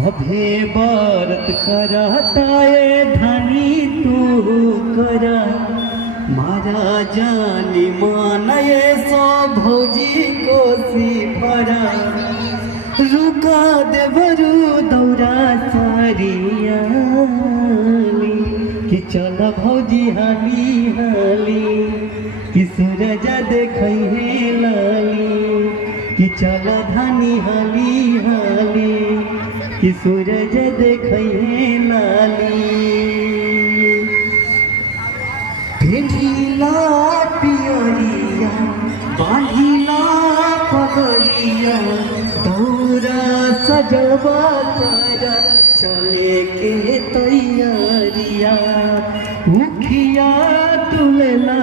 सभे व्रत करता ये धनी तू करा मारा जानी मान ये सो भौजी कोसी भरा रुका दे बरू दौरा सारिया कि चल भौजी हाली हाली कि सूरज देखै हे लाली कि चल धानी हाली हाली कि सूरज देखै हे लाली भेजिला पियरिया बांधिला पगलिया दौरा सजलवा तारा चले के तैयारिया मुखिया तुलेला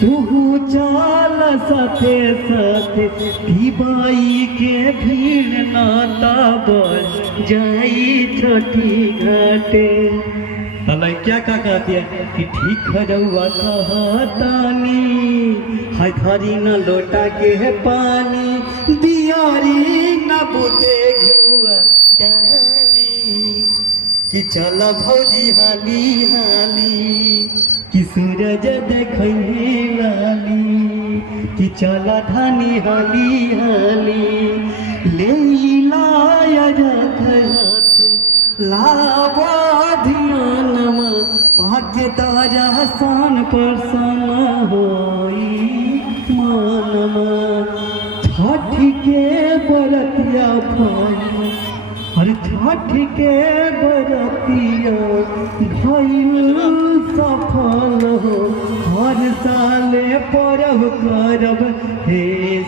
तू चाल साथे साथे दीवाई के भीड़ नाता बस जाई छठी घाटे क्या कहती है कि ठीक रउआ कहतानी हाय थारी न लोटा के है पानी दियारी न बुते घुआ डाली कि चल भौजी हाली हाली कि सूरज देखै हे लाली कि चल धानी हाली हाली ले लाया रखत लावा ध्यानमा भाग्य तारा सान परसन होई मानमा छठ के बरतिया भाई हर छठ के बरतिया भइल सफल हो हर साले परब करब हे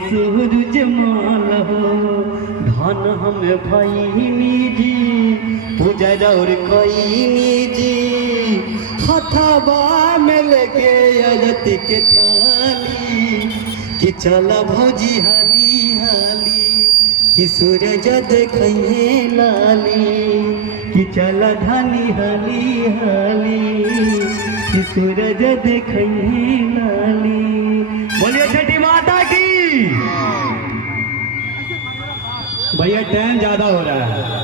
सूरज मान हो धन हम भइनी जी पूजा और कईनी जी हथवा में लेके आरती के थाली कि चल भौजी हाली हाली कि सूरज देखै हे लाली कि चल धानी हाली हाली कि सूरज देखै हे लाली। बोलिए छठी माता की। भैया टाइम ज्यादा हो रहा है।